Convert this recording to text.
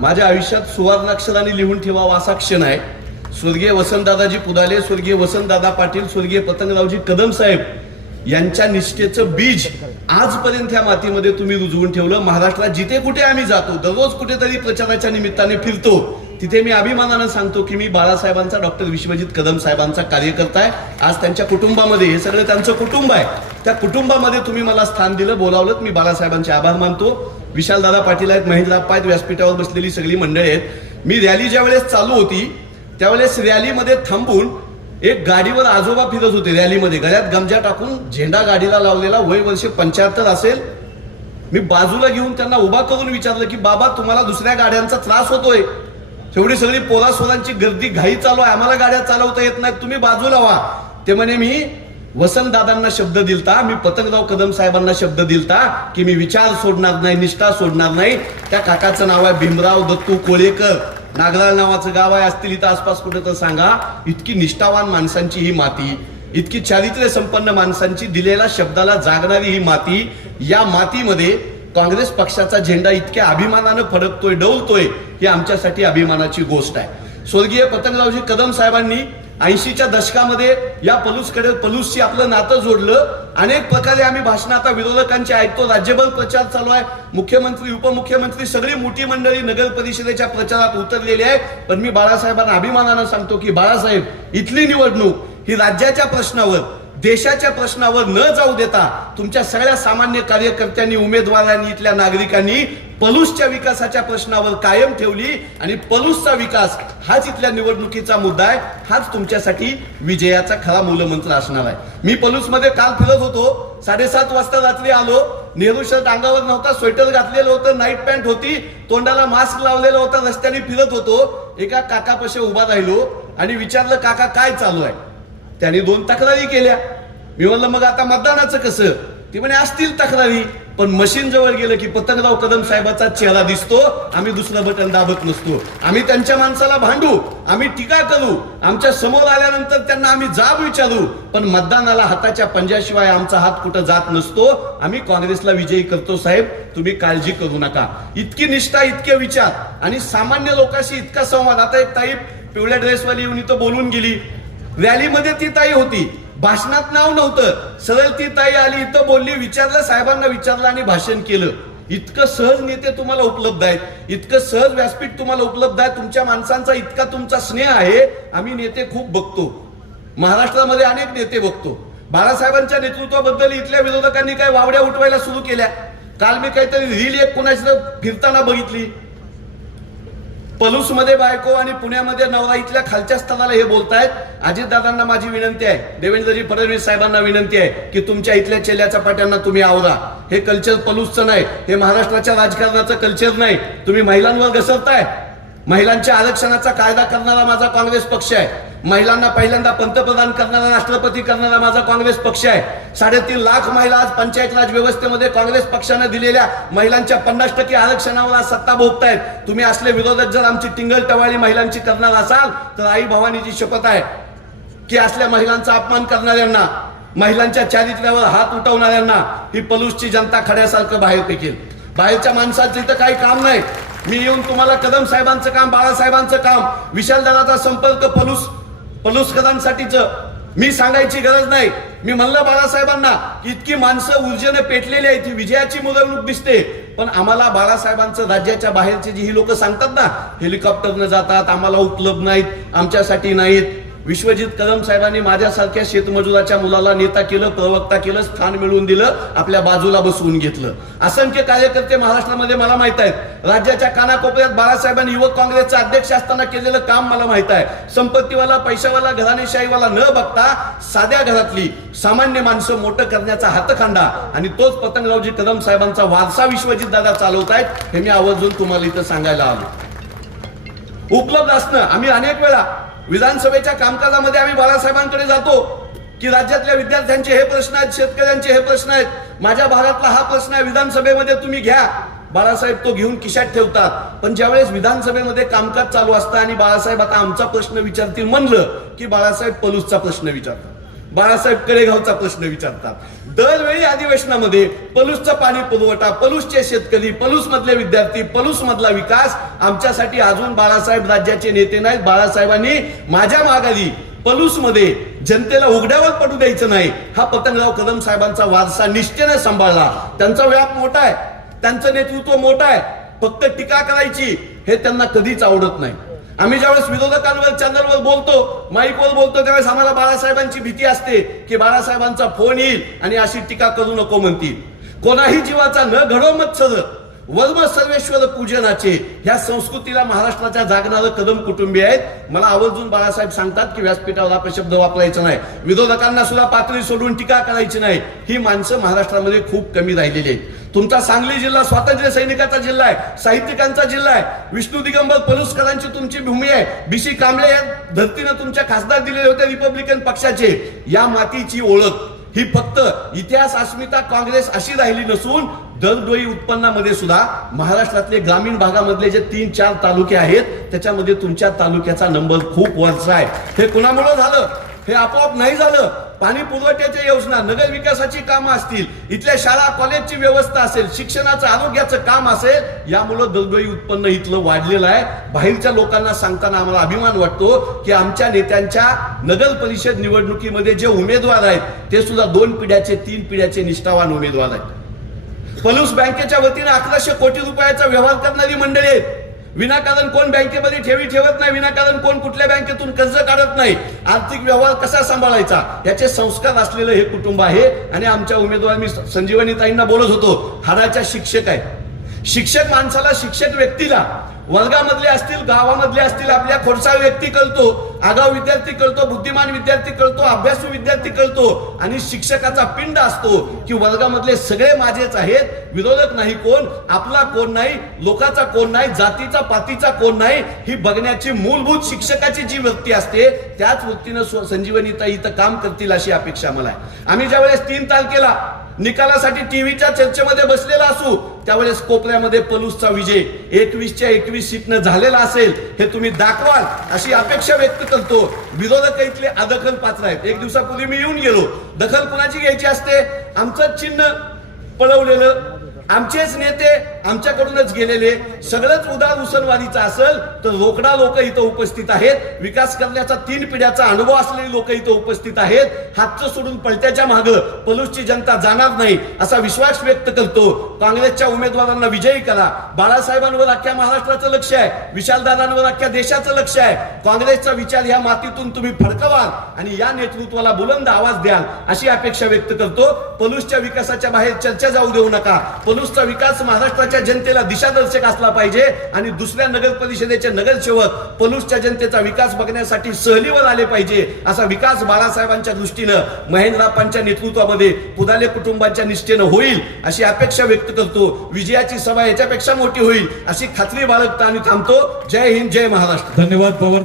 माझ्या आयुष्यात सुवर्णाक्षराने लिहून ठेवावा असा क्षण आहे. स्वर्गीय वसंतदादाजी पुदाले, स्वर्गीय वसंतदादा पाटील, स्वर्गीय पतंगरावजी कदम साहेब यांच्या निष्ठेचं बीज आजपर्यंत या मातीमध्ये तुम्ही रुजवून ठेवलं. महाराष्ट्रात जिथे कुठे आम्ही जातो, दररोज कुठेतरी प्रचाराच्या निमित्ताने फिरतो, तिथे मी अभिमानानं सांगतो की मी बाळासाहेबांचा, डॉक्टर विश्वजित कदम साहेबांचा कार्यकर्ता आहे. आज त्यांच्या कुटुंबामध्ये, हे सगळं त्यांचं कुटुंब आहे, त्या कुटुंबामध्ये तुम्ही मला स्थान दिलं, बोलावलं. मी बाळासाहेबांचे आभार मानतो. विशालदादा पाटील आहेत, महेंद्रप्पा आहेत, व्यासपीठावर बसलेली सगळी मंडळी आहेत. मी रॅली ज्या वेळेस चालू होती त्यावेळेस रॅलीमध्ये थांबून एक गाडीवर आजोबा फिरत होते. रॅलीमध्ये गळ्यात गमजा टाकून झेंडा गाडीला लावलेला, वय वर्ष 75 असेल. मी बाजूला घेऊन त्यांना उभा करून विचारलं की बाबा, तुम्हाला दुसऱ्या गाड्यांचा त्रास होतोय, एवढी सगळी पोरासोरांची गर्दी, घाई चालू आहे, आम्हाला गाड्या चालवता येत नाहीत, तुम्ही बाजूला व्हा. ते म्हणे मी वसंतदादांना शब्द दिलता, मी पतंगराव कदम साहेबांना शब्द दिलता की मी विचार सोडणार नाही, निष्ठा सोडणार नाही. त्या काकाचं नाव आहे भीमराव दत्तू कोळेकर, नागराळ नावाचं गाव आहे, असतील इथं आसपास कुठे तर सांगा. इतकी निष्ठावान माणसांची ही माती, इतकी चारित्र्य संपन्न माणसांची, दिलेल्या शब्दाला जागणारी ही माती, या मातीमध्ये काँग्रेस पक्षाचा झेंडा इतक्या अभिमानानं फडकतोय, डौलतोय, ही आमच्यासाठी अभिमानाची गोष्ट आहे. स्वर्गीय पतंगरावजी कदम साहेबांनी 80च्या दशकामध्ये या पलूसशी आपलं नातं जोडलं. अनेक प्रकारे आम्ही भाषण आता विरोधकांची ऐकतो, राज्यभर प्रचार चालू आहे, मुख्यमंत्री, उपमुख्यमंत्री, सगळी मोठी मंडळी नगर परिषदेच्या प्रचारात उतरलेली आहे. पण मी बाळासाहेबांना अभिमानानं सांगतो की बाळासाहेब, इथली निवडणूक ही राज्याच्या प्रश्नावर, देशाच्या प्रश्नावर न जाऊ देता तुमच्या सगळ्या सामान्य कार्यकर्त्यांनी, उमेदवारांनी, इथल्या नागरिकांनी पलूसच्या विकासाच्या प्रश्नावर कायम ठेवली. आणि पलूसचा विकास हाच इथल्या निवडणुकीचा मुद्दा आहे, हाच तुमच्यासाठी विजयाचा खरा मूलमंत्र असणार आहे. मी पलूसमध्ये काल फिरत होतो, 7:30 वाजता रात्री आलो. नेहरू शर्ट अंगावर नव्हता, स्वेटर घातलेलं होतं, नाईट पॅन्ट होती, तोंडाला मास्क लावलेला होता, रस्त्याने फिरत होतो. एका काकापाशी उभा राहिलो आणि विचारलं, काका काय चालू आहे? त्यांनी 2 तक्रारी केल्या. मी म्हणलं मग आता मतदानाचं कसं? ती म्हणे असतील तक्रारी, पण मशीन जवळ गेलं की पतंगराव कदम साहेबाचा चेहरा दिसतो, आम्ही दुसरं बटन दाबत नसतो. आम्ही त्यांच्या माणसाला भांडू, आम्ही टीका करू, आमच्या समोर आल्यानंतर त्यांना आम्ही जाब विचारू, पण मतदानाला हाताच्या पंजाशिवाय आमचा हात कुठं जात नसतो. आम्ही काँग्रेसला विजयी करतो साहेब, तुम्ही काळजी करू नका. इतकी निष्ठा, इतके विचार आणि सामान्य लोकांशी इतका संवाद. आता एक ताई पिवळ्या ड्रेसवाली येऊन इथं बोलून गेली. रॅलीमध्ये ती ताई होती, भाषणात नाव नव्हतं, सरळ ती ताई आली, इथं बोलली, विचारलं, साहेबांना विचारलं आणि भाषण केलं. इतकं सहज नेते तुम्हाला उपलब्ध आहेत, इतकं सहज व्यासपीठ तुम्हाला उपलब्ध आहे, तुमच्या माणसांचा इतका तुमचा स्नेह आहे. आम्ही नेते खूप बघतो, महाराष्ट्रामध्ये अनेक नेते बघतो. बाळासाहेबांच्या नेतृत्वाबद्दल इथल्या विरोधकांनी काय वावड्या उठवायला सुरू केल्या. काल मी काहीतरी रील एक कोणाची फिरताना बघितली, पलूसमध्ये बायको आणि पुण्यामध्ये नवरा, इथल्या खालच्या स्तराला हे बोलतायत. अजितदादांना माझी विनंती आहे, देवेंद्रजी फडणवीस साहेबांना विनंती आहे की तुमच्या इथल्या चेल्याच्या पाट्यांना तुम्ही आवरा. हे कल्चर पलूसचं नाही, हे महाराष्ट्राच्या राजकारणाचं कल्चर नाही. तुम्ही महिलांवर घसरताय. महिलांच्या आरक्षणाचा कायदा करणारा माझा काँग्रेस पक्ष आहे, महिलांना पहिल्यांदा पंतप्रधान करणारा, राष्ट्रपती करणारा माझा काँग्रेस पक्ष आहे. 3.5 लाख महिला आज पंचायत राज व्यवस्थेमध्ये काँग्रेस पक्षाने दिलेल्या महिलांच्या 50% आरक्षणावर आज सत्ता भोगतायत. तुम्ही असले विरोधक जर आमची टिंगल टवाळी महिलांची करणार असाल तर आई भवानीची शपथ आहे की असल्या महिलांचा अपमान करणाऱ्यांना, महिलांच्या चारित्र्यावर हात उठवणाऱ्यांना ही पलूसची जनता खड्यासारखं बाहेर फेकेल. बाहेरच्या माणसाचं इथं काही काम नाही. मी येऊन तुम्हाला कदम साहेबांचं काम, बाळासाहेबांचं काम, विशालदादाचा संपर्क पलूसकरांसाठीच मी सांगायची गरज नाही. मी म्हणलं बाळासाहेबांना की इतकी माणसं ऊर्जेने पेटलेली आहेत, ही विजयाची मिरवणूक दिसते, पण आम्हाला बाळासाहेबांचं राज्याच्या बाहेरचे जी ही लोक सांगतात ना, हेलिकॉप्टरनं जातात, आम्हाला उपलब्ध नाहीत, आमच्यासाठी नाहीत. विश्वजित कदम साहेबांनी माझ्यासारख्या शेतमजुराच्या मुलाला नेता केलं, प्रवक्ता केलं, स्थान मिळवून दिलं, आपल्या बाजूला बसवून घेतलं. असंख्य कार्यकर्ते महाराष्ट्रामध्ये मला माहित आहेत. राज्याच्या कानाकोपऱ्यात बाळासाहेबांनी युवक काँग्रेसचे अध्यक्ष असताना केलेलं काम मला माहित आहे. संपत्तीवाला, पैशावाला, घराणेशाहीवाला न बघता साध्या घरातली सामान्य माणसं मोठं करण्याचा हातखंडा आणि तोच पतंगरावजी कदम साहेबांचा वारसा विश्वजित दादा चालवतायत, हे मी आवर्जून तुम्हाला इथं सांगायला आलो. उपलब्ध असणं, आम्ही अनेक वेळा विधानसभेच्या कामकाजामध्ये आम्ही बाळासाहेबांकडे जातो की राज्यातल्या विद्यार्थ्यांचे हे प्रश्न आहेत, शेतकऱ्यांचे हे प्रश्न आहेत, माझ्या भागातला हा प्रश्न आहे, विधानसभेमध्ये तुम्ही घ्या. बाळासाहेब तो घेऊन खिशात ठेवतात. पण ज्यावेळेस विधानसभेमध्ये कामकाज चालू असतं आणि बाळासाहेब आता आमचा प्रश्न विचारतील म्हणलं की बाळासाहेब पलूसचा प्रश्न विचारतात. बाळासाहेब कडेगावचा प्रश्न विचारतात. दरवेळी अधिवेशनामध्ये पलूसचा पाणी पुरवठा, पलूसचे शेतकरी, पलूस मधले विद्यार्थी, पलूस मधला विकास, आमच्यासाठी अजून बाळासाहेब राज्याचे नेते नाहीत. बाळासाहेबांनी माझ्या माघारी पलूस मध्ये जनतेला उघड्यावर पडू द्यायचं नाही, हा पतंगराव कदम साहेबांचा वारसा निष्ठेने सांभाळला. त्यांचा व्याप मोठा आहे, त्यांचं नेतृत्व मोठं आहे, फक्त टीका करायची हे त्यांना कधीच आवडत नाही. आम्ही ज्यावेळेस विरोधकांवर चॅनलवर बोलतो, माईकवर बोलतो, त्यावेळेस आम्हाला बाळासाहेबांची भीती असते की बाळासाहेबांचा फोन येईल आणि अशी टीका करू नको म्हणतील. कोणाही जीवाचा न घडो मत्सर वर्म सर्वेश्वर पूजनाचे, ह्या संस्कृतीला महाराष्ट्राच्या जागणारं कदम कुटुंबीय आहेत. मला आवर्जून बाळासाहेब सांगतात की व्यासपीठावर अपशब्द वापरायचा नाही, विरोधकांना सुद्धा पातळी सोडून टीका करायची नाही. ही माणसं महाराष्ट्रामध्ये खूप कमी राहिलेली आहेत. तुमचा सांगली जिल्हा स्वातंत्र्य सैनिकाचा जिल्हा आहे, साहित्यिकांचा जिल्हा आहे, विष्णू दिगंबर पलुसकरांची तुमची भूमी आहे, BC कांबळे या धर्तीनं तुमच्या खासदार दिलेले होते रिपब्लिकन पक्षाचे. या मातीची ओळख ही फक्त इतिहास, अस्मिता, काँग्रेस अशी राहिली नसून दरडोई उत्पन्नामध्ये सुद्धा महाराष्ट्रातले ग्रामीण भागामधले जे 3-4 तालुके आहेत त्याच्यामध्ये तुमच्या तालुक्याचा नंबर खूप वरचा आहे. हे कुणामुळे झालं? हे आपोआप नाही झालं. पाणी पुरवठ्याच्या योजना, नगर विकासाची कामं असतील, इथल्या शाळा कॉलेजची व्यवस्था असेल, शिक्षणाचं आरोग्याचं काम असेल, यामुळं दरडोई उत्पन्न इथलं वाढलेलं आहे. बाहेरच्या लोकांना सांगताना आम्हाला अभिमान वाटतो की आमच्या नेत्यांच्या नगर परिषद निवडणुकीमध्ये जे उमेदवार आहेत ते सुद्धा 2 पिढ्याचे 3 पिढ्याचे निष्ठावान उमेदवार आहेत. पलूस बँकेच्या वतीने 1100 कोटी रुपयाचा व्यवहार करणारी मंडळी आहेत. विनाकारण कोण बँकेमध्ये ठेवी ठेवत नाही, विनाकारण कोण कुठल्या बँकेतून कर्ज काढत नाही. आर्थिक व्यवहार कसा सांभाळायचा याचे संस्कार असलेलं हे कुटुंब आहे. आणि आमच्या उमेदवार, मी संजीवनी ताईंना बोलत होतो, हाडाच्या शिक्षक आहे. शिक्षक माणसाला, शिक्षक व्यक्तीला वर्गामधले असतील, गावामधले असतील, आपल्या खोडसाळ व्यक्ती कळतो, आगाऊ विद्यार्थी कळतो, बुद्धिमान विद्यार्थी कळतो, अभ्यासू विद्यार्थी कळतो. आणि शिक्षकाचा पिंड असतो की वर्गामधले सगळे माझेच आहेत, विरोधक नाही कोण, आपला कोण नाही, लोकाचा कोण नाही, जातीचा पातीचा कोण नाही, ही बघण्याची मूलभूत शिक्षकाची जी वृत्ती असते त्याच वृत्तीनं संजीवनीताई इथं काम करतील अशी अपेक्षा मला आहे. आम्ही ज्यावेळेस 3 तारखेला निकालासाठी टीव्हीच्या चर्चेमध्ये बसलेला असू त्यावेळेस कोपऱ्यामध्ये पलूसचा विजय 21च्या 21 सीटनं झालेला असेल हे तुम्ही दाखवाल अशी अपेक्षा व्यक्त करतो. विरोधक इथले अदखल पात्र आहेत. एक दिवसापूर्वी मी येऊन गेलो. दखल कुणाची घ्यायची असते? आमचं चिन्ह पळवलेलं, आमचेच नेते आमच्याकडूनच गेलेले, सगळंच उदार उसनवादीचं असेल तर रोकडा लोक इथं उपस्थित आहेत. विकास करण्याचा 3 पिढ्याचा अनुभव असलेली लोक इथं उपस्थित आहेत. हातचं सोडून पलट्याच्या मागं पलूसची जनता जाणार नाही असा विश्वास व्यक्त करतो. काँग्रेसच्या उमेदवारांना विजयी करा. बाळासाहेबांवर अख्ख्या महाराष्ट्राचं लक्ष आहे, विशालदादांवर अख्ख्या देशाचं लक्ष आहे. काँग्रेसचा विचार ह्या मातीतून तुम्ही फडकवाल आणि या नेतृत्वाला बुलंद आवाज द्याल अशी अपेक्षा व्यक्त करतो. पलूसच्या विकासाच्या बाहेर चर्चा जाऊ देऊ नका. पलूसचा विकास महाराष्ट्राच्या जनतेला दिशादर्शक असला पाहिजे आणि दुसऱ्या नगर परिषदेचे नगरसेवक पलूसच्या जनतेचा विकास बघण्यासाठी सहलीवर आले पाहिजे. असा विकास बाळासाहेबांच्या दृष्टीनं, महेंद्राप्पांच्या नेतृत्वामध्ये, पुदाले कुटुंबाच्या निष्ठेनं होईल अशी अपेक्षा व्यक्त करतो. विजयाची सभा याच्यापेक्षा मोठी होईल अशी खात्री बाळगता आणि थांबतो. जय हिंद, जय महाराष्ट्र. धन्यवाद पवार.